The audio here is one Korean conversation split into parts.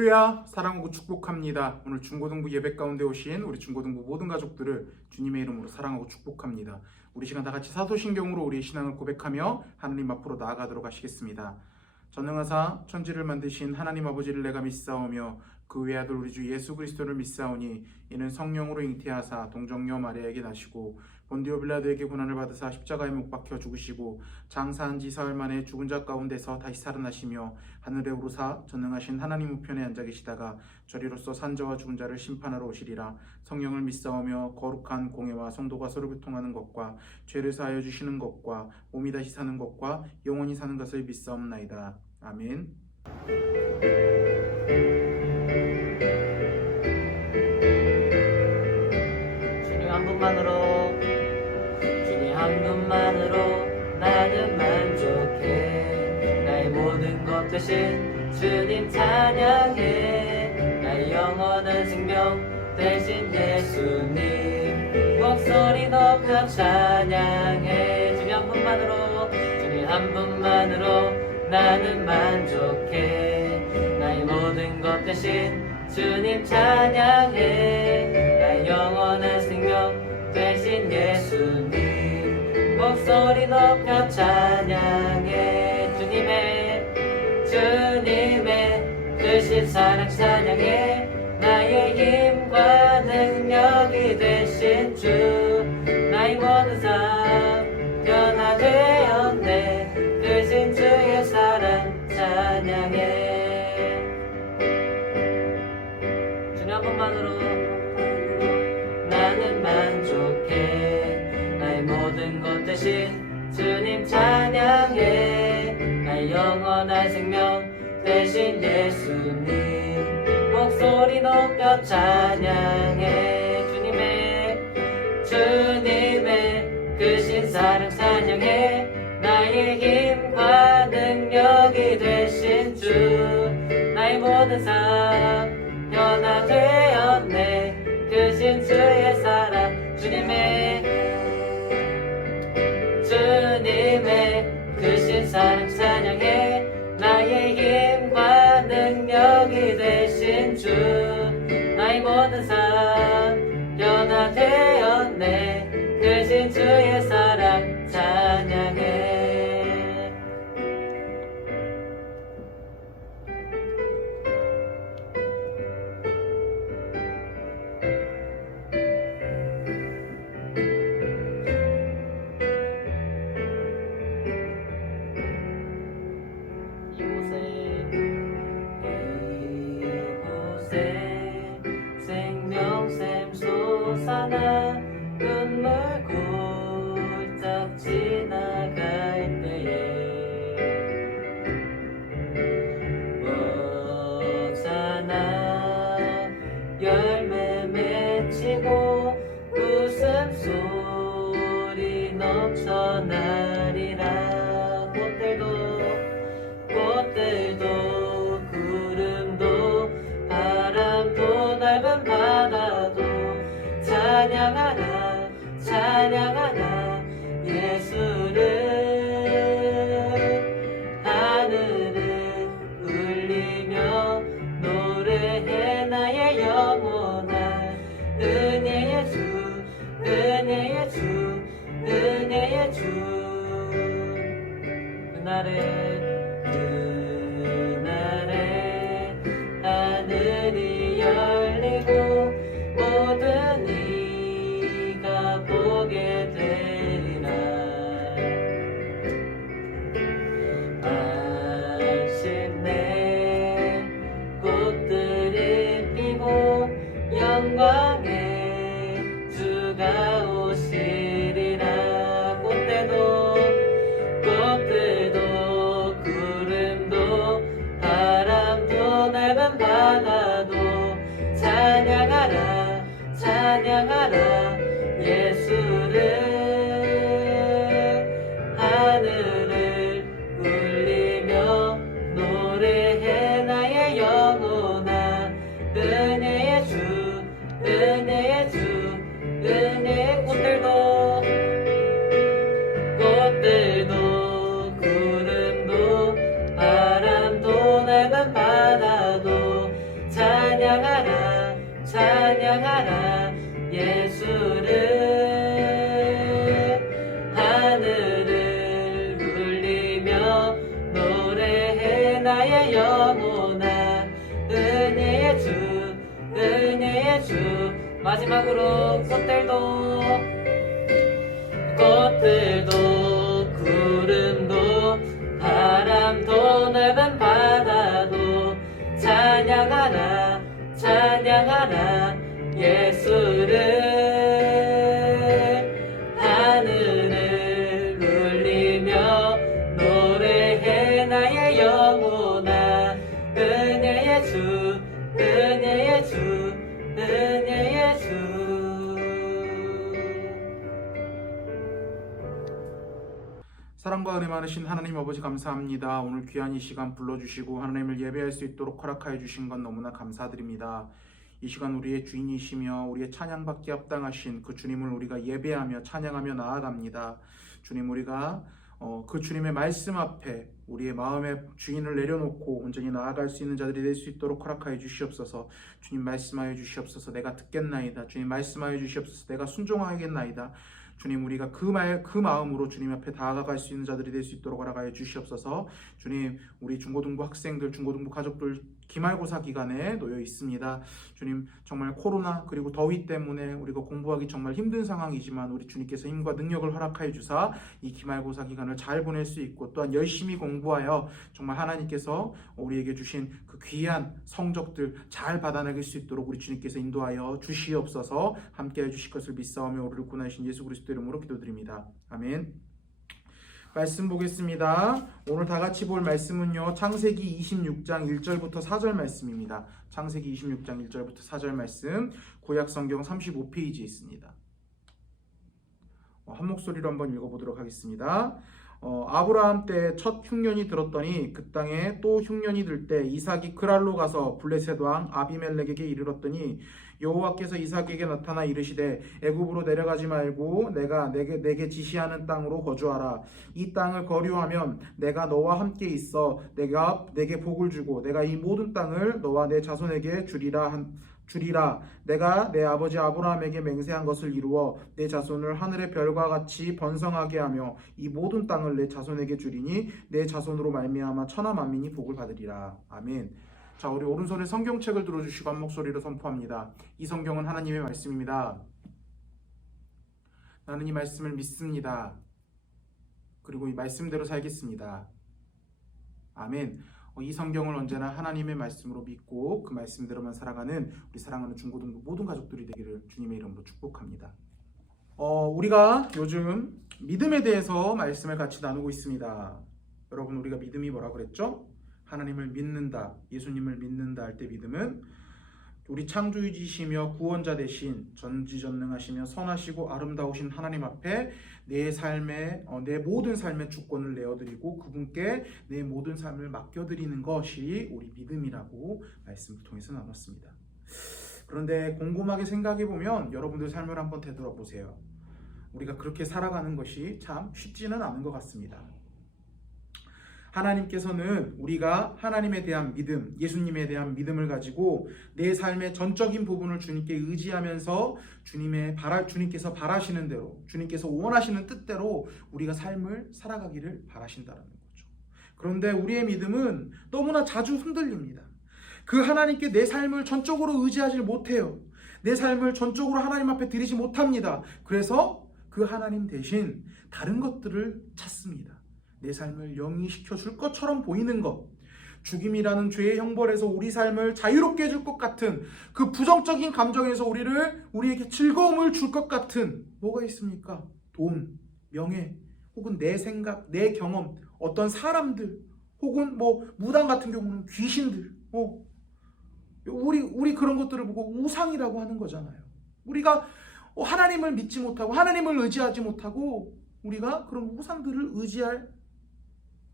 할렐루야, 사랑하고 축복합니다. 오늘 중고등부 예배 가운데 오신 우리 중고등부 모든 가족들을 주님의 이름으로 사랑하고 축복합니다. 우리 시간 다 같이 사도신경으로 우리의 신앙을 고백하며 하나님 앞으로 나아가도록 하시겠습니다. 전능하사 천지를 만드신 하나님 아버지를 내가 믿사오며 그 외아들 우리 주 예수 그리스도를 믿사오니 이는 성령으로 잉태하사 동정녀 마리아에게 나시고 본디오 빌라도에게 고난을 받으사 십자가에 못 박혀 죽으시고 장사한 지 사흘 만에 죽은 자 가운데서 다시 살아나시며 하늘에 오르사 전능하신 하나님 우편에 앉아 계시다가 저리로서 산자와 죽은 자를 심판하러 오시리라. 성령을 믿사오며 거룩한 공회와 성도가 서로 교통하는 것과 죄를 사하여 주시는 것과 몸이 다시 사는 것과 영원히 사는 것을 믿사옵나이다. 아멘. 주님 한 분만으로 나는 만족해. 나의 모든 것 대신 주님 찬양해. 나의 영원한 생명 대신 예수님 목소리 높여 찬양해. 주님 한 분만으로 나는 만족해. 나의 모든 것 대신 주님 찬양해. 나의 영원한 생명 대신 예수님 목소리 높여 찬양해. 주님의 크신 사랑 찬양해. 나의 힘과 능력이 되신 주 나의 모든 삶 변화되었네. 크신 주의 사랑 찬양해. 주님 한 분만으로 나는 만족해. 나의 모든 것 대신 주님 찬양해. 나의 영원한 생명 대신 예수님 목소리 높여 찬양해. 주님의 크신 사랑 찬양해. 나의 힘과 능력이 되신 주 나의 모든 삶 변화되었네. 크신 주의 사랑 주님의 크신 사랑 찬양해. 나의 힘과 능력이 되신 주 나의 모든 삶 변화되었네. 크신 주의 사랑 찬양해. 생명샘 솟아나 눈물 굴짝 지나갈 때에 먹잖아 열매 맺히고 웃음소리 넘쳐나리라. 꽃들도 구름도 바람도 넓은 바다도 찬양하라 예수를. 하늘을 울리며 노래해. 나의 영원한 은혜의 주 그날에 하늘이 열리고 모든 이가 보게 되리라. 마침내 꽃들이 피고 영광의 주가 오시리라. 꽃들도 구름도 바람도 넓은 바다도 찬양하라 예수를. 하늘을 울리며 노래해. 나의 영원한 은혜의 주 꽃들도 구름도 바람도 넓은 바다도 마지막으로 꽃들도 구름도 바람도 넓은 바다도 찬양하나 예수를 하늘을 울리며 노래해 나의 영혼아 은혜의 주 은혜의 주 은혜의 주. 사랑과 은혜 많으신 하나님 아버지 감사합니다. 오늘 귀한 이 시간 불러주시고 하나님을 예배할 수 있도록 허락하여 주신 건 너무나 감사드립니다. 이 시간 우리의 주인이시며 우리의 찬양받기 합당하신 그 주님을 우리가 예배하며 찬양하며 나아갑니다. 주님, 우리가 그 주님의 말씀 앞에 우리의 마음의 주인을 내려놓고 온전히 나아갈 수 있는 자들이 될 수 있도록 허락하여 주시옵소서. 주님, 말씀하여 주시옵소서. 내가 듣겠나이다. 주님, 말씀하여 주시옵소서. 내가 순종하겠나이다. 주님, 우리가 그 마음으로 주님 앞에 다가갈 수 있는 자들이 될 수 있도록 허락하여 주시옵소서. 주님, 우리 중고등부 학생들, 중고등부 가족들 기말고사 기간에 놓여 있습니다. 주님, 정말 코로나 그리고 더위 때문에 우리가 공부하기 정말 힘든 상황이지만 우리 주님께서 힘과 능력을 허락하여 주사 이 기말고사 기간을 잘 보낼 수 있고 또한 열심히 공부하여 정말 하나님께서 우리에게 주신 그 귀한 성적들 잘 받아내길 수 있도록 우리 주님께서 인도하여 주시옵소서. 함께해 주실 것을 믿사오며 우리를 구원하신 예수 그리스도 이름으로 기도드립니다. 아멘. 말씀 보겠습니다. 오늘 다 같이 볼 말씀은요, 창세기 26장 1절부터 4절 말씀입니다. 창세기 26장 1절부터 4절 말씀, 구약 성경 35페이지에 있습니다. 한 목소리로 한번 읽어보도록 하겠습니다. 아브라함 때 첫 흉년이 들었더니 그 땅에 또 흉년이 들 때 이삭이 그랄로 가서 블레셋 왕 아비멜렉에게 이르렀더니 여호와께서 이삭에게 나타나 이르시되 애굽으로 내려가지 말고 내가 내게 지시하는 땅으로 거주하라. 이 땅을 거류하면 내가 너와 함께 있어 내가 내게 복을 주고 내가 이 모든 땅을 너와 내 자손에게 주리라. 내가 내 아버지 아브라함에게 맹세한 것을 이루어 내 자손을 하늘의 별과 같이 번성하게 하며 이 모든 땅을 내 자손에게 주리니 내 자손으로 말미암아 천하 만민이 복을 받으리라. 아멘. 자, 우리 오른손에 성경책을 들어주시고 한 목소리로 선포합니다. 이 성경은 하나님의 말씀입니다. 나는 이 말씀을 믿습니다. 그리고 이 말씀대로 살겠습니다. 아멘. 이 성경을 언제나 하나님의 말씀으로 믿고 그 말씀대로만 살아가는 우리 사랑하는 중고등부 모든 가족들이 되기를 주님의 이름으로 축복합니다. 우리가 요즘 믿음에 대해서 말씀을 같이 나누고 있습니다. 여러분, 우리가 믿음이 뭐라 그랬죠? 하나님을 믿는다, 예수님을 믿는다 할 때 믿음은 우리 창조주이시며 구원자 되신 전지전능하시며 선하시고 아름다우신 하나님 앞에 내 모든 삶의 주권을 내어드리고 그분께 내 모든 삶을 맡겨드리는 것이 우리 믿음이라고 말씀을 통해서 나눴습니다. 그런데 곰곰하게 생각해보면 여러분들 삶을 한번 되돌아보세요. 우리가 그렇게 살아가는 것이 참 쉽지는 않은 것 같습니다. 하나님께서는 우리가 하나님에 대한 믿음, 예수님에 대한 믿음을 가지고 내 삶의 전적인 부분을 주님께 의지하면서 주님께서 바라시는 대로, 주님께서 원하시는 뜻대로 우리가 삶을 살아가기를 바라신다는 거죠. 그런데 우리의 믿음은 너무나 자주 흔들립니다. 그 하나님께 내 삶을 전적으로 의지하지 못해요. 내 삶을 전적으로 하나님 앞에 드리지 못합니다. 그래서 그 하나님 대신 다른 것들을 찾습니다. 내 삶을 영위시켜 줄 것처럼 보이는 것, 죽임이라는 죄의 형벌에서 우리 삶을 자유롭게 해줄 것 같은 그 부정적인 감정에서 우리에게 즐거움을 줄 것 같은 뭐가 있습니까? 돈, 명예, 혹은 내 생각, 내 경험, 어떤 사람들, 혹은 무당 같은 경우는 귀신들, 우리 그런 것들을 보고 우상이라고 하는 거잖아요. 우리가 하나님을 믿지 못하고 하나님을 의지하지 못하고 우리가 그런 우상들을 의지할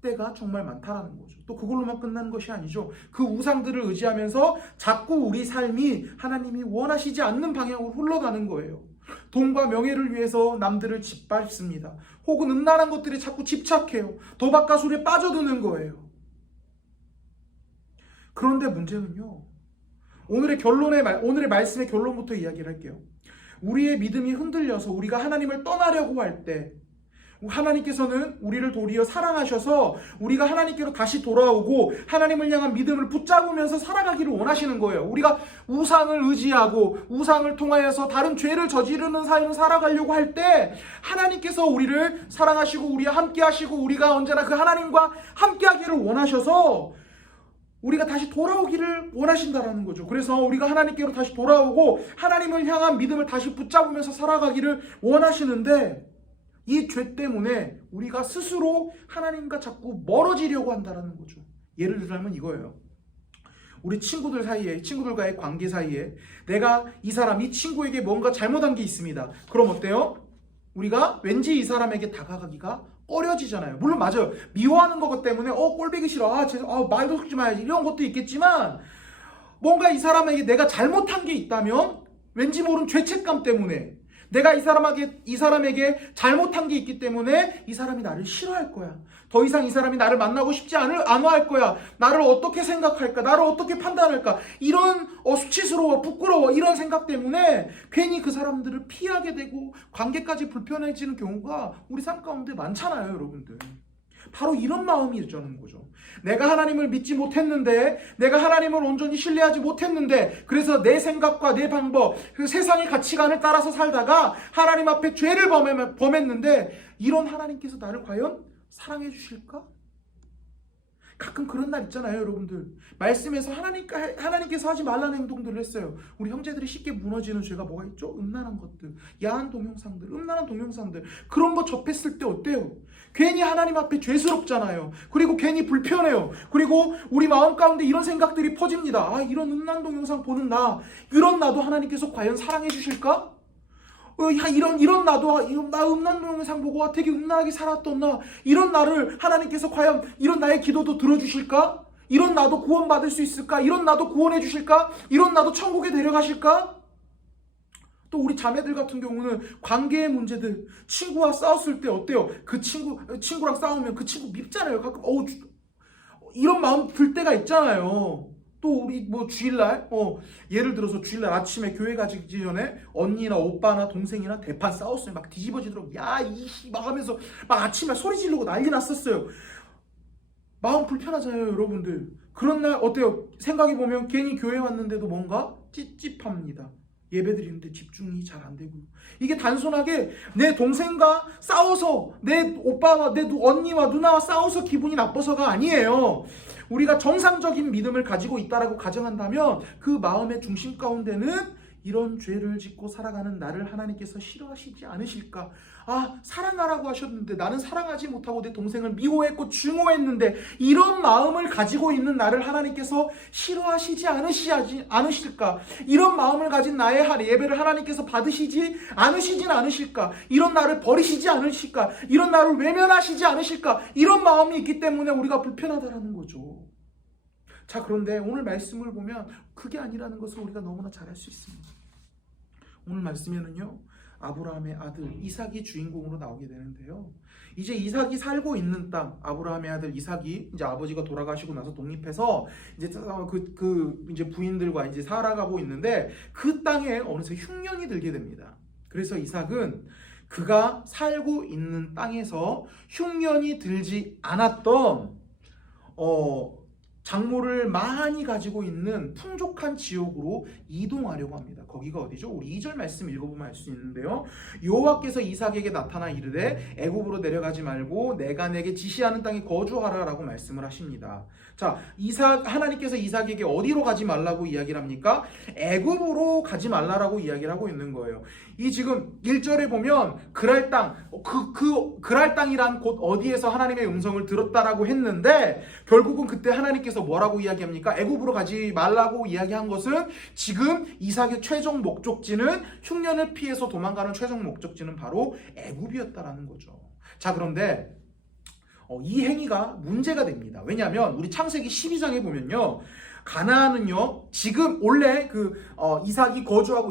때가 정말 많다라는 거죠. 또 그걸로만 끝나는 것이 아니죠. 그 우상들을 의지하면서 자꾸 우리 삶이 하나님이 원하시지 않는 방향으로 흘러가는 거예요. 돈과 명예를 위해서 남들을 짓밟습니다. 혹은 음란한 것들에 자꾸 집착해요. 도박과 술에 빠져드는 거예요. 그런데 문제는요, 오늘의 말씀의 결론부터 이야기를 할게요. 우리의 믿음이 흔들려서 우리가 하나님을 떠나려고 할 때, 하나님께서는 우리를 도리어 사랑하셔서 우리가 하나님께로 다시 돌아오고 하나님을 향한 믿음을 붙잡으면서 살아가기를 원하시는 거예요. 우리가 우상을 의지하고 우상을 통하여서 다른 죄를 저지르는 삶을 살아가려고 할 때 하나님께서 우리를 사랑하시고 우리와 함께 하시고 우리가 언제나 그 하나님과 함께 하기를 원하셔서 우리가 다시 돌아오기를 원하신다라는 거죠. 그래서 우리가 하나님께로 다시 돌아오고 하나님을 향한 믿음을 다시 붙잡으면서 살아가기를 원하시는데 이 죄 때문에 우리가 스스로 하나님과 자꾸 멀어지려고 한다는 거죠. 예를 들자면 이거예요. 우리 친구들 사이에, 친구들과의 관계 사이에 내가 이 친구에게 뭔가 잘못한 게 있습니다. 그럼 어때요? 우리가 왠지 이 사람에게 다가가기가 꺼려지잖아요. 물론 맞아요. 미워하는 것 때문에 꼴보기 싫어. 말도 섞지 마야지. 이런 것도 있겠지만 뭔가 이 사람에게 내가 잘못한 게 있다면 왠지 모르는 죄책감 때문에 내가 이 사람에게 잘못한 게 있기 때문에 이 사람이 나를 싫어할 거야. 더 이상 이 사람이 나를 만나고 싶지 않아 거야. 나를 어떻게 생각할까? 나를 어떻게 판단할까? 이런 수치스러워, 부끄러워 이런 생각 때문에 괜히 그 사람들을 피하게 되고 관계까지 불편해지는 경우가 우리 삶 가운데 많잖아요, 여러분들. 바로 이런 마음이 있자는 거죠. 내가 하나님을 믿지 못했는데, 내가 하나님을 온전히 신뢰하지 못했는데, 그래서 내 생각과 내 방법, 그 세상의 가치관을 따라서 살다가 하나님 앞에 죄를 범했는데 이런 하나님께서 나를 과연 사랑해 주실까? 가끔 그런 날 있잖아요, 여러분들. 말씀에서 하나님께서 하지 말라는 행동들을 했어요. 우리 형제들이 쉽게 무너지는 죄가 뭐가 있죠? 음란한 것들, 야한 동영상들, 음란한 동영상들. 그런 거 접했을 때 어때요? 괜히 하나님 앞에 죄스럽잖아요. 그리고 괜히 불편해요. 그리고 우리 마음 가운데 이런 생각들이 퍼집니다. 이런 음란 동영상 보는 이런 나도 하나님께서 과연 사랑해 주실까? 이런 나도 나 음란 동영상 보고 되게 음란하게 살았던 이런 나를 하나님께서 과연 이런 나의 기도도 들어주실까? 이런 나도 구원받을 수 있을까? 이런 나도 구원해 주실까? 이런 나도 천국에 데려가실까? 또 우리 자매들 같은 경우는 관계의 문제들, 친구와 싸웠을 때 어때요? 그 친구랑 싸우면 그 친구 밉잖아요. 가끔 이런 마음 들 때가 있잖아요. 또 우리 주일날 예를 들어서 주일날 아침에 교회 가기 전에 언니나 오빠나 동생이나 대판 싸웠어요. 막 뒤집어지더라고. 막 하면서 막 아침에 소리 지르고 난리 났었어요. 마음 불편하잖아요, 여러분들. 그런 날 어때요? 생각해보면 괜히 교회 왔는데도 뭔가 찝찝합니다. 예배드리는데 집중이 잘 안 되고요. 이게 단순하게 내 동생과 싸워서, 내 오빠와 내 언니와 누나와 싸워서 기분이 나빠서가 아니에요. 우리가 정상적인 믿음을 가지고 있다라고 가정한다면 그 마음의 중심 가운데는 이런 죄를 짓고 살아가는 나를 하나님께서 싫어하시지 않으실까? 사랑하라고 하셨는데 나는 사랑하지 못하고 내 동생을 미워했고 증오했는데 이런 마음을 가지고 있는 나를 하나님께서 싫어하시지 않으실까? 이런 마음을 가진 나의 예배를 하나님께서 받으시지 않으시진 않으실까? 이런 나를 버리시지 않으실까? 이런 나를 외면하시지 않으실까? 이런 마음이 있기 때문에 우리가 불편하다라는 거죠. 자, 그런데 오늘 말씀을 보면 그게 아니라는 것을 우리가 너무나 잘 알 수 있습니다. 오늘 말씀에는요, 아브라함의 아들 이삭이 주인공으로 나오게 되는데요. 이제 이삭이 살고 있는 땅, 아브라함의 아들 이삭이 이제 아버지가 돌아가시고 나서 독립해서 이제 이제 부인들과 이제 살아가고 있는데 그 땅에 어느새 흉년이 들게 됩니다. 그래서 이삭은 그가 살고 있는 땅에서 흉년이 들지 않았던 작물을 많이 가지고 있는 풍족한 지역으로 이동하려고 합니다. 거기가 어디죠? 우리 2절 말씀 읽어보면 알 수 있는데요. 여호와께서 이삭에게 나타나 이르되 애굽으로 내려가지 말고 내가 내게 지시하는 땅에 거주하라 라고 말씀을 하십니다. 자, 하나님께서 이삭에게 어디로 가지 말라고 이야기를 합니까? 애굽으로 가지 말라라고 이야기를 하고 있는 거예요. 이 지금 1절에 보면 그랄 땅, 그랄 땅이란 곳 어디에서 하나님의 음성을 들었다라고 했는데 결국은 그때 하나님께서 뭐라고 이야기합니까? 애굽으로 가지 말라고 이야기한 것은 지금 이삭의 최종 목적지는 흉년을 피해서 도망가는 최종 목적지는 바로 애굽이었다라는 거죠. 자, 그런데 이 행위가 문제가 됩니다. 왜냐하면 우리 창세기 12장에 보면요, 가나안은요 지금 원래 이삭이 거주하고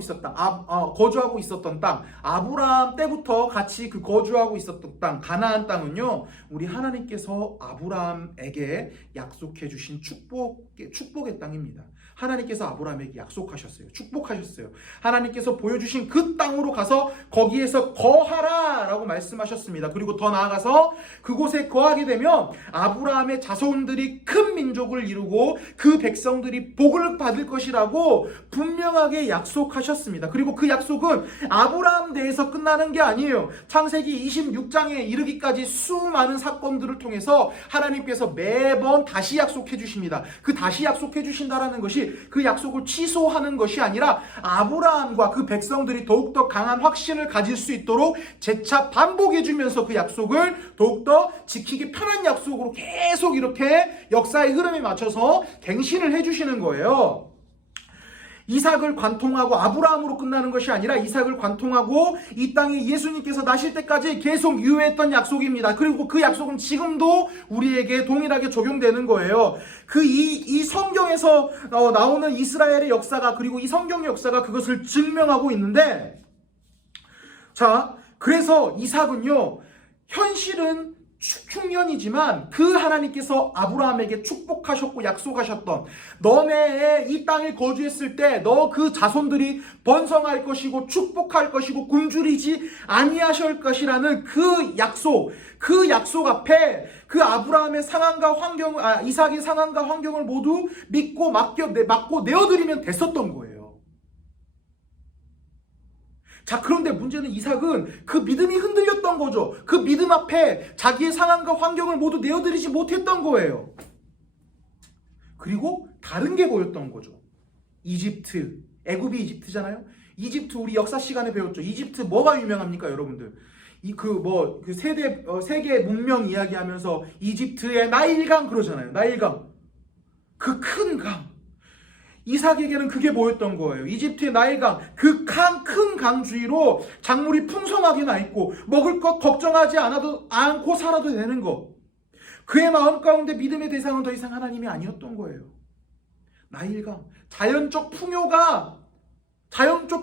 있었던 땅, 아브라함 때부터 같이 거주하고 있었던 땅, 가나안 땅은요 우리 하나님께서 아브라함에게 약속해 주신 축복의 땅입니다. 하나님께서 아브라함에게 약속하셨어요. 축복하셨어요. 하나님께서 보여주신 그 땅으로 가서 거기에서 거하라 라고 말씀하셨습니다. 그리고 더 나아가서 그곳에 거하게 되면 아브라함의 자손들이 큰 민족을 이루고 그 백성들이 복을 받을 것이라고 분명하게 약속하셨습니다. 그리고 그 약속은 아브라함 대에서 끝나는 게 아니에요. 창세기 26장에 이르기까지 수많은 사건들을 통해서 하나님께서 매번 다시 약속해 주십니다. 그 다시 약속해 주신다라는 것이 그 약속을 취소하는 것이 아니라 아브라함과 그 백성들이 더욱더 강한 확신을 가질 수 있도록 재차 반복해 주면서 그 약속을 더욱더 지키기 편한 약속으로 계속 이렇게 역사의 흐름에 맞춰서 갱신을 해 주시는 거예요. 이삭을 관통하고 아브라함으로 끝나는 것이 아니라 이삭을 관통하고 이 땅에 예수님께서 나실 때까지 계속 유효했던 약속입니다. 그리고 그 약속은 지금도 우리에게 동일하게 적용되는 거예요. 이 성경에서 나오는 이스라엘의 역사가, 그리고 이 성경의 역사가 그것을 증명하고 있는데, 자, 그래서 이삭은요, 현실은 축년이지만 그 하나님께서 아브라함에게 축복하셨고 약속하셨던, 너네 이 땅에 거주했을 때 너 그 자손들이 번성할 것이고 축복할 것이고 굶주리지 아니하실 것이라는 그 약속 앞에 그 아브라함의 상황과 환경, 이삭의 상황과 환경을 모두 믿고 맡고 내어드리면 됐었던 거예요. 자, 그런데 문제는 이삭은 그 믿음이 흔들렸던 거죠. 그 믿음 앞에 자기의 상황과 환경을 모두 내어드리지 못했던 거예요. 그리고 다른 게 보였던 거죠. 이집트, 애굽이 이집트잖아요. 이집트 우리 역사 시간에 배웠죠. 이집트 뭐가 유명합니까, 여러분들? 세계 문명 이야기하면서 이집트의 나일강 그러잖아요. 나일강. 그 큰 강. 이삭에게는 그게 뭐였던 거예요. 이집트의 나일강, 그 큰 강 주위로 작물이 풍성하게 나 있고 먹을 것 걱정하지 않고 살아도 되는 것. 그의 마음 가운데 믿음의 대상은 더 이상 하나님이 아니었던 거예요. 나일강, 자연적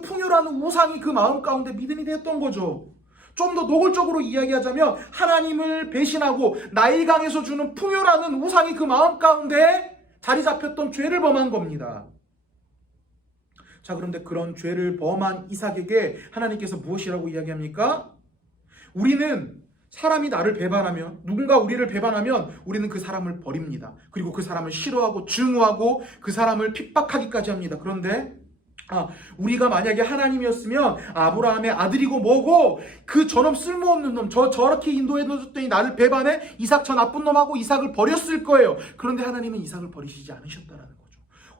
풍요라는 우상이 그 마음 가운데 믿음이 되었던 거죠. 좀 더 노골적으로 이야기하자면 하나님을 배신하고 나일강에서 주는 풍요라는 우상이 그 마음 가운데 자리 잡혔던 죄를 범한 겁니다. 자, 그런데 그런 죄를 범한 이삭에게 하나님께서 무엇이라고 이야기합니까? 우리는 사람이 나를 배반하면, 누군가 우리를 배반하면 우리는 그 사람을 버립니다. 그리고 그 사람을 싫어하고 증오하고 그 사람을 핍박하기까지 합니다. 그런데 우리가 만약에 하나님이었으면 아브라함의 아들이고 뭐고 그 저놈 쓸모없는 놈, 저렇게 인도해 줬더니 나를 배반해, 이삭 저 나쁜 놈하고 이삭을 버렸을 거예요. 그런데 하나님은 이삭을 버리시지 않으셨다라는 거죠.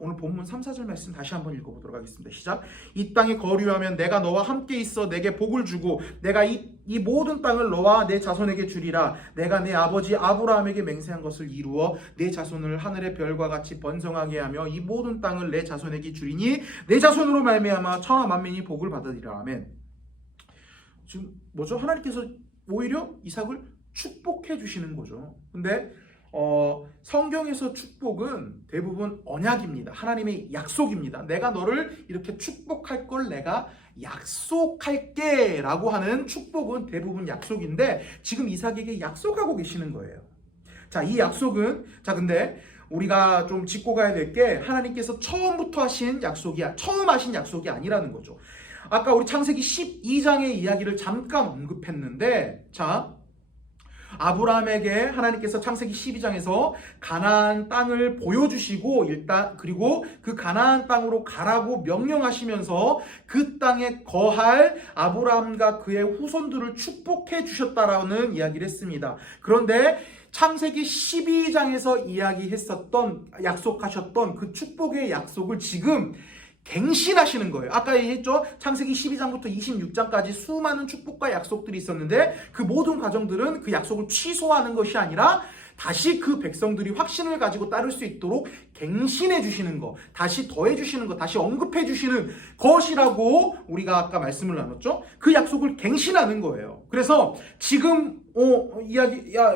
오늘 본문 3, 4절 말씀 다시 한번 읽어보도록 하겠습니다. 시작. 이 땅에 거류하면 내가 너와 함께 있어 내게 복을 주고 내가 이 모든 땅을 너와 내 자손에게 주리라. 내가 내 아버지 아브라함에게 맹세한 것을 이루어 내 자손을 하늘의 별과 같이 번성하게 하며 이 모든 땅을 내 자손에게 주리니 내 자손으로 말미암아 천하 만민이 복을 받으리라. 아멘. 지금 뭐죠? 하나님께서 오히려 이삭을 축복해 주시는 거죠. 근데 성경에서 축복은 대부분 언약입니다. 하나님의 약속입니다. 내가 너를 이렇게 축복할 걸 내가 약속할게 라고 하는 축복은 대부분 약속인데 약속인데 이삭에게 약속하고 계시는 거예요. 자, 이 약속은, 근데 우리가 좀 짚고 가야 될 게 하나님께서 처음부터 하신 처음 하신 약속이 아니라는 거죠. 아까 우리 창세기 12장의 이야기를 잠깐 언급했는데, 자, 아브라함에게 하나님께서 창세기 12장에서 가나안 땅을 보여주시고 그리고 그 가나안 땅으로 가라고 명령하시면서 그 땅에 거할 아브라함과 그의 후손들을 축복해 주셨다라는 이야기를 했습니다. 그런데 창세기 12장에서 약속하셨던 그 축복의 약속을 지금 갱신하시는 거예요. 아까 얘기했죠. 창세기 12장부터 26장까지 수많은 축복과 약속들이 있었는데 그 모든 과정들은 그 약속을 취소하는 것이 아니라 다시 그 백성들이 확신을 가지고 따를 수 있도록 갱신해 주시는 것, 다시 더해 주시는 것, 다시 언급해 주시는 것이라고 우리가 아까 말씀을 나눴죠. 그 약속을 갱신하는 거예요. 그래서 지금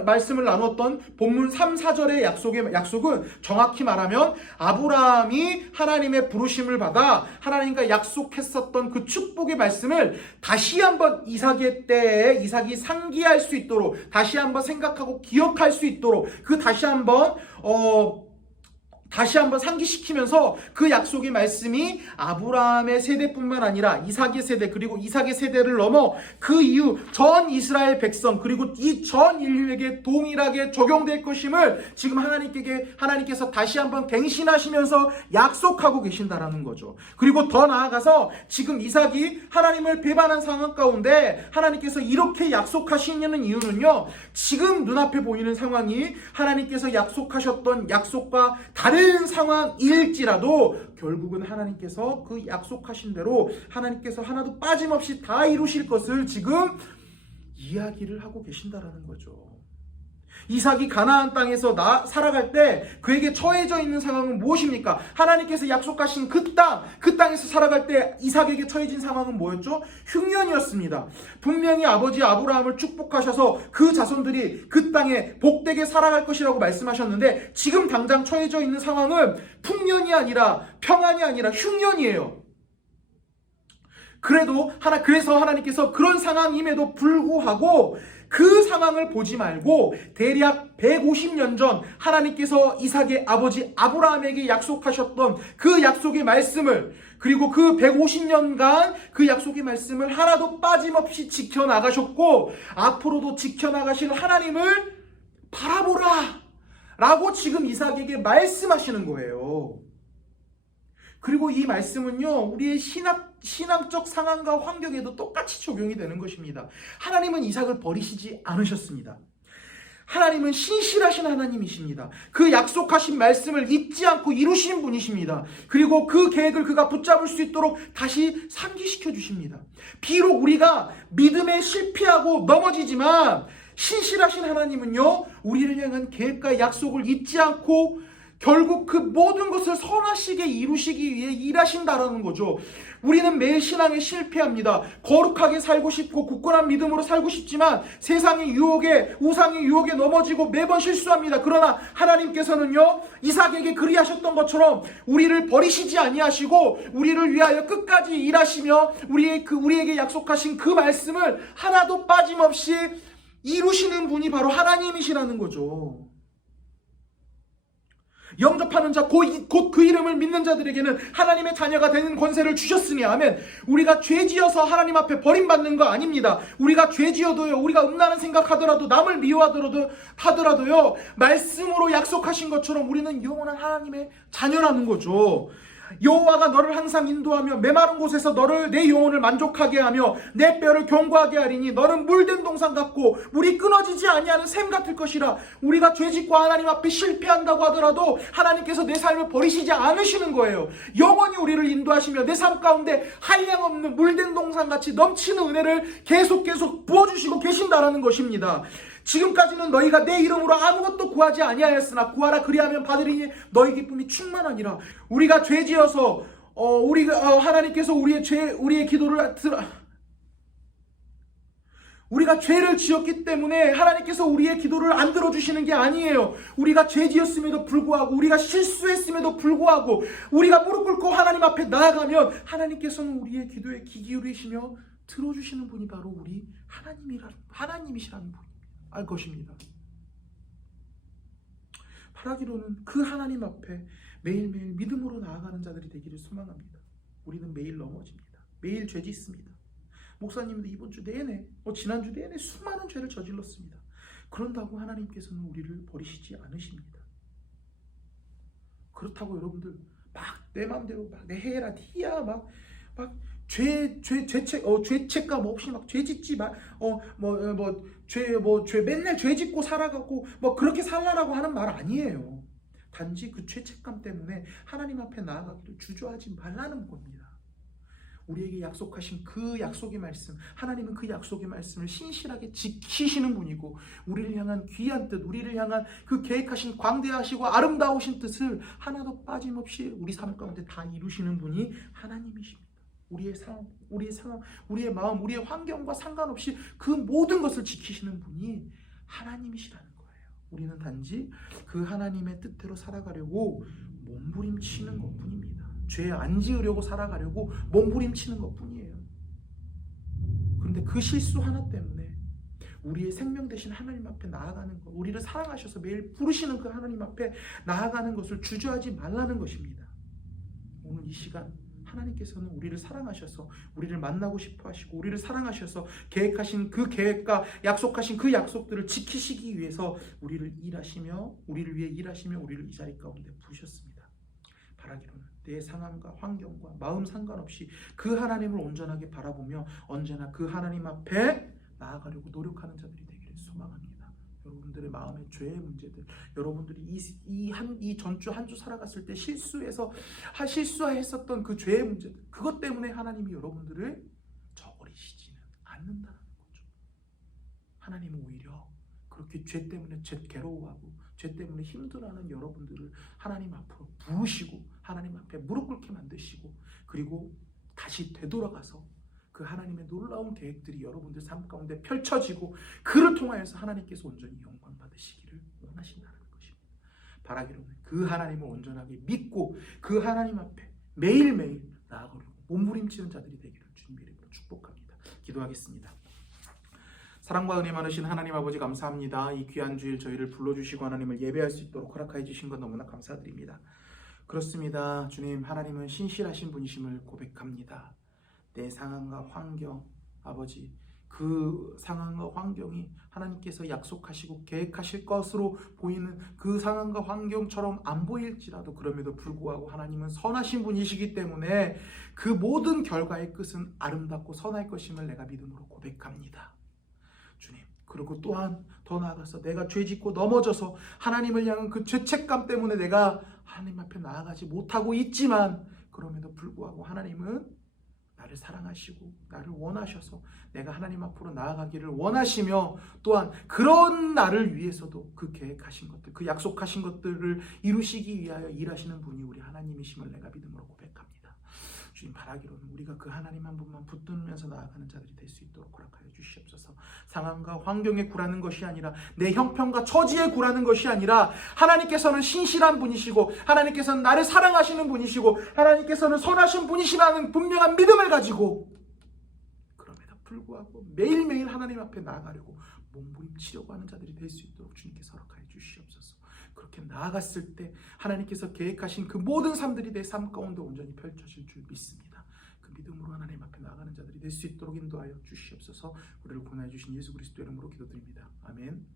말씀을 나눴던 본문 3, 4절의 약속은 정확히 말하면 아브라함이 하나님의 부르심을 받아 하나님과 약속했었던 그 축복의 말씀을 다시 한번 이삭의 때에 이삭이 상기할 수 있도록, 다시 한번 생각하고 기억할 수 있도록, 다시 한번 다시 한번 상기시키면서 그 약속의 말씀이 아브라함의 세대뿐만 아니라 이삭의 세대, 그리고 이삭의 세대를 넘어 그 이후 전 이스라엘 백성, 그리고 이 전 인류에게 동일하게 적용될 것임을 지금 하나님께서 다시 한번 갱신하시면서 약속하고 계신다라는 거죠. 그리고 더 나아가서 지금 이삭이 하나님을 배반한 상황 가운데 하나님께서 이렇게 약속하시는 이유는요, 지금 눈앞에 보이는 상황이 하나님께서 약속하셨던 약속과 다른 상황일지라도 결국은 하나님께서 그 약속하신 대로 하나님께서 하나도 빠짐없이 다 이루실 것을 지금 이야기를 하고 계신다라는 거죠. 이삭이 가나안 땅에서 살아갈 때 그에게 처해져 있는 상황은 무엇입니까? 하나님께서 약속하신 그 땅에서 살아갈 때 이삭에게 처해진 상황은 뭐였죠? 흉년이었습니다. 분명히 아버지 아브라함을 축복하셔서 그 자손들이 그 땅에 복되게 살아갈 것이라고 말씀하셨는데 지금 당장 처해져 있는 상황은 풍년이 아니라 평안이 아니라 흉년이에요. 그래서 하나님께서 그런 상황임에도 불구하고 그 상황을 보지 말고 대략 150년 전 하나님께서 이삭의 아버지 아브라함에게 약속하셨던 그 약속의 말씀을, 그리고 그 150년간 그 약속의 말씀을 하나도 빠짐없이 지켜나가셨고 앞으로도 지켜나가실 하나님을 바라보라 라고 지금 이삭에게 말씀하시는 거예요. 그리고 이 말씀은요, 우리의 신앙적 상황과 환경에도 똑같이 적용이 되는 것입니다. 하나님은 이삭을 버리시지 않으셨습니다. 하나님은 신실하신 하나님이십니다. 그 약속하신 말씀을 잊지 않고 이루시는 분이십니다. 그리고 그 계획을 그가 붙잡을 수 있도록 다시 상기시켜 주십니다. 비록 우리가 믿음에 실패하고 넘어지지만 신실하신 하나님은요, 우리를 향한 계획과 약속을 잊지 않고 결국 그 모든 것을 선하시게 이루시기 위해 일하신다라는 거죠. 우리는 매일 신앙에 실패합니다. 거룩하게 살고 싶고 굳건한 믿음으로 살고 싶지만 세상의 유혹에, 우상의 유혹에 넘어지고 매번 실수합니다. 그러나 하나님께서는요, 이삭에게 그리하셨던 것처럼 우리를 버리시지 아니하시고 우리를 위하여 끝까지 일하시며 우리에게 약속하신 그 말씀을 하나도 빠짐없이 이루시는 분이 바로 하나님이시라는 거죠. 영접하는 자, 곧 그 이름을 믿는 자들에게는 하나님의 자녀가 되는 권세를 주셨으니, 아멘. 우리가 죄지어서 하나님 앞에 버림받는 거 아닙니다. 우리가 죄지어도요, 우리가 음란한 생각하더라도, 남을 미워하더라도요, 말씀으로 약속하신 것처럼 우리는 영원한 하나님의 자녀라는 거죠. 여호와가 너를 항상 인도하며 메마른 곳에서 내 영혼을 만족하게 하며 내 뼈를 견고하게 하리니 너는 물된 동산 같고 물이 끊어지지 아니하는 샘 같을 것이라. 우리가 죄짓고 하나님 앞에 실패한다고 하더라도 하나님께서 내 삶을 버리시지 않으시는 거예요. 영원히 우리를 인도하시며 내 삶 가운데 한량없는 물된 동산같이 넘치는 은혜를 계속 부어주시고 계신다라는 것입니다. 지금까지는 너희가 내 이름으로 아무것도 구하지 아니하였으나 구하라 그리하면 받으리니 너희 기쁨이 충만하니라. 우리가 죄지어서 하나님께서 우리의 기도를 우리가 죄를 지었기 때문에 하나님께서 우리의 기도를 안 들어주시는 게 아니에요. 우리가 죄지었음에도 불구하고, 우리가 실수했음에도 불구하고, 우리가 무릎 꿇고 하나님 앞에 나아가면 하나님께서는 우리의 기도에 귀 기울이시며 들어주시는 분이 바로 우리 하나님이시라는 분. 알 것입니다. 바라기로는 그 하나님 앞에 매일매일 믿음으로 나아가는 자들이 되기를 소망합니다. 우리는 매일 넘어집니다. 매일 죄 짓습니다. 목사님도 이번 주 내내, 지난주 내내 수많은 죄를 저질렀습니다. 그런다고 하나님께서는 우리를 버리시지 않으십니다. 그렇다고 여러분들 막 내 마음대로 막 내 해라 티야 막 죄책감 없이 막 죄 짓지 맨날 죄 짓고 살아가고 그렇게 살라라고 하는 말 아니에요. 단지 그 죄책감 때문에 하나님 앞에 나아가기를 주저하지 말라는 겁니다. 우리에게 약속하신 그 약속의 말씀, 하나님은 그 약속의 말씀을 신실하게 지키시는 분이고, 우리를 향한 귀한 뜻, 우리를 향한 그 계획하신 광대하시고 아름다우신 뜻을 하나도 빠짐없이 우리 삶 가운데 다 이루시는 분이 하나님이십니다. 우리의 상황, 우리의 마음, 우리의 환경과 상관없이 그 모든 것을 지키시는 분이 하나님이시라는 거예요. 우리는 단지 그 하나님의 뜻대로 살아가려고 몸부림치는 것뿐입니다. 죄 안 지으려고 살아가려고 몸부림치는 것뿐이에요. 그런데 그 실수 하나 때문에 우리의 생명 되신 하나님 앞에 나아가는 것, 우리를 사랑하셔서 매일 부르시는 그 하나님 앞에 나아가는 것을 주저하지 말라는 것입니다. 오늘 이 시간 하나님께서는 우리를 사랑하셔서 우리를 만나고 싶어 하시고 우리를 사랑하셔서 계획하신 그 계획과 약속하신 그 약속들을 지키시기 위해서 우리를 위해 일하시며 우리를 이 자리 가운데 부르셨습니다. 바라기로는 내 상황과 환경과 마음 상관없이 그 하나님을 온전하게 바라보며 언제나 그 하나님 앞에 나아가려고 노력하는 자들이 되기를 소망합니다. 여러분들의 마음의 죄의 문제들, 여러분들이 이 전주 한 주 살아갔을 때 실수했었던 그 죄의 문제들, 그것 때문에 하나님이 여러분들을 저버리시지는 않는다는 거죠. 하나님은 오히려 그렇게 죄 때문에 괴로워하고 죄 때문에 힘들어하는 여러분들을 하나님 앞으로 부으시고 하나님 앞에 무릎 꿇게 만드시고 그리고 다시 되돌아가서 그 하나님의 놀라운 계획들이 여러분들 삶 가운데 펼쳐지고 그를 통하여서 하나님께서 온전히 영광 받으시기를 원하신다는 것입니다. 바라기로는 그 하나님을 온전하게 믿고 그 하나님 앞에 매일매일 나아가려고 몸부림치는 자들이 되기를 주님의 이름으로 축복합니다. 기도하겠습니다. 사랑과 은혜 많으신 하나님 아버지 감사합니다. 이 귀한 주일 저희를 불러주시고 하나님을 예배할 수 있도록 허락하여 주신 것 너무나 감사드립니다. 그렇습니다. 주님, 하나님은 신실하신 분이심을 고백합니다. 내 상황과 환경, 아버지, 그 상황과 환경이 하나님께서 약속하시고 계획하실 것으로 보이는 그 상황과 환경처럼 안 보일지라도 그럼에도 불구하고 하나님은 선하신 분이시기 때문에 그 모든 결과의 끝은 아름답고 선할 것임을 내가 믿음으로 고백합니다. 주님, 그리고 또한 더 나아가서 내가 죄짓고 넘어져서 하나님을 향한 그 죄책감 때문에 내가 하나님 앞에 나아가지 못하고 있지만 그럼에도 불구하고 하나님은 나를 사랑하시고 나를 원하셔서 내가 하나님 앞으로 나아가기를 원하시며 또한 그런 나를 위해서도 그 계획하신 것들, 그 약속하신 것들을 이루시기 위하여 일하시는 분이 우리 하나님이심을 내가 믿음으로 고백합니다. 주님, 바라기로는 우리가 그 하나님 한 분만 붙들면서 나아가는 자들이 될 수 있도록 허락하여 주시옵소서. 상황과 환경에 굴하는 것이 아니라 내 형편과 처지에 굴하는 것이 아니라 하나님께서는 신실한 분이시고 하나님께서는 나를 사랑하시는 분이시고 하나님께서는 선하신 분이시라는 분명한 믿음을 가지고 그럼에도 불구하고 매일매일 하나님 앞에 나아가려고 몸부림치려고 하는 자들이 될 수 있도록 주님께서 허락하여 주시옵소서. 그렇게 나아갔을 때 하나님께서 계획하신 그 모든 삶들이 내 삶 가운데 온전히 펼쳐질 줄 믿습니다. 그 믿음으로 하나님 앞에 나아가는 자들이 될 수 있도록 인도하여 주시옵소서. 우리를 구원해 주신 예수 그리스도 이름으로 기도드립니다. 아멘.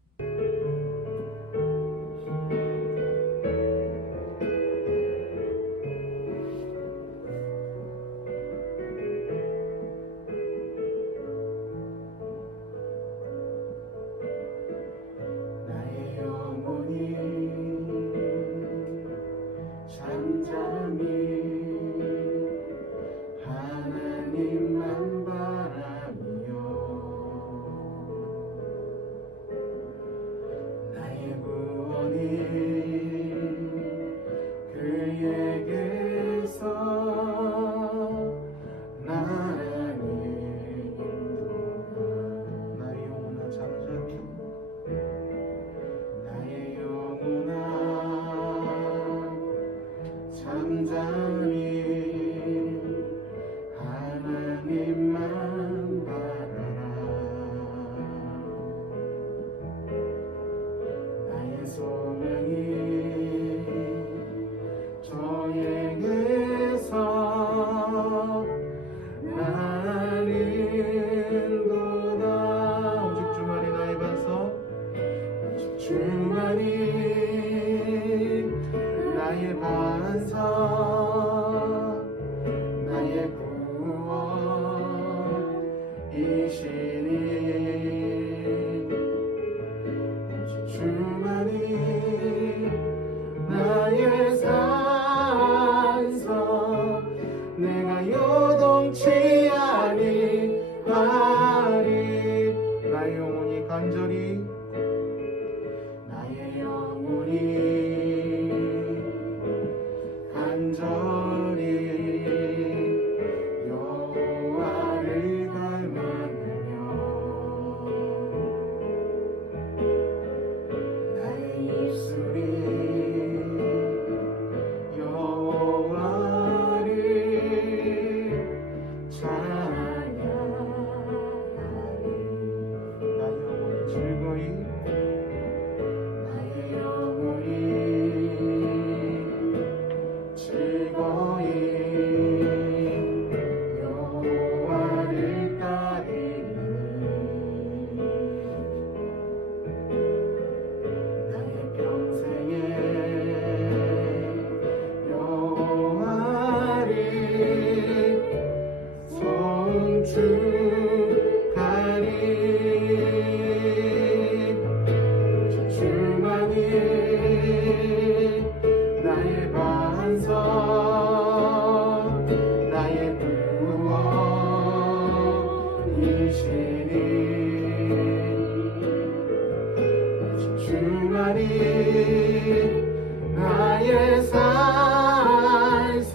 주만이 나의 산성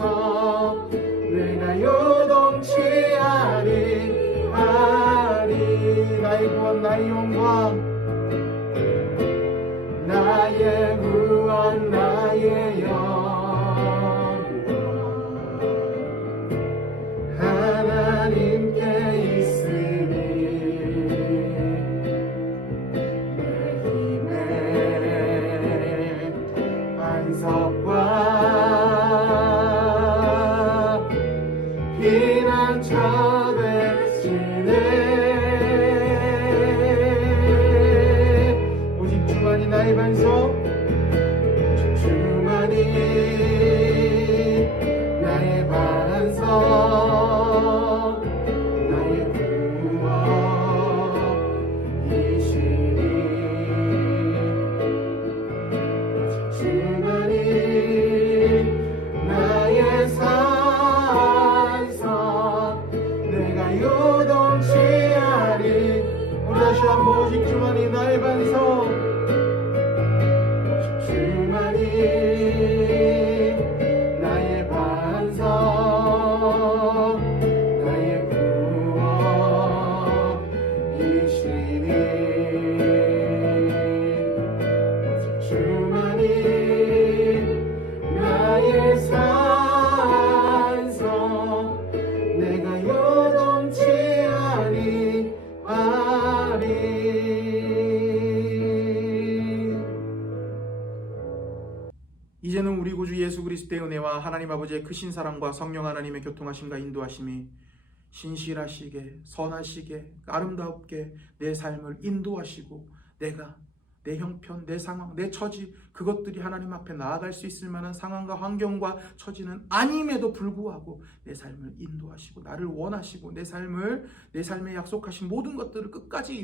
내가 요동치 아니하리 나의 구원 나의 영광 나의 구원 나의 영광 하나님께 있으니 내 힘의 반석과 피난처 되시네 오직 주만이 나의 반석 오직 주만이 나의 반석 나의 구원이시니 오직 주만이 나의 산성 내가 요동치 아니 우리 다시 한번 오직 주만이 나의 반석 오직 주만이 나의 반석 나의 구원이시니 오직 주만이 나의 산성 내가 요동치 아니하리 이제는 우리 구주 예수 그리스도의 은혜와 하나님 아버지의 크신 사랑과 성령 하나님의 교통하심과 인도하심이 신실하시게 선하시게 아름답게 내 삶을 인도하시고 내가 내 형편, 내 상황, 내 처지 그것들이 하나님 앞에 나아갈 수 있을 만한 상황과 환경과 처지는 아님에도 불구하고 내 삶을 인도하시고 나를 원하시고 내 삶에 약속하신 모든 것들을 끝까지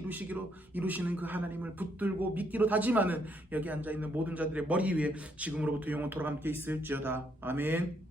이루시는 그 하나님을 붙들고 믿기로 다짐하는 여기 앉아있는 모든 자들의 머리 위에 지금으로부터 영원토록 함께 있을지어다. 아멘.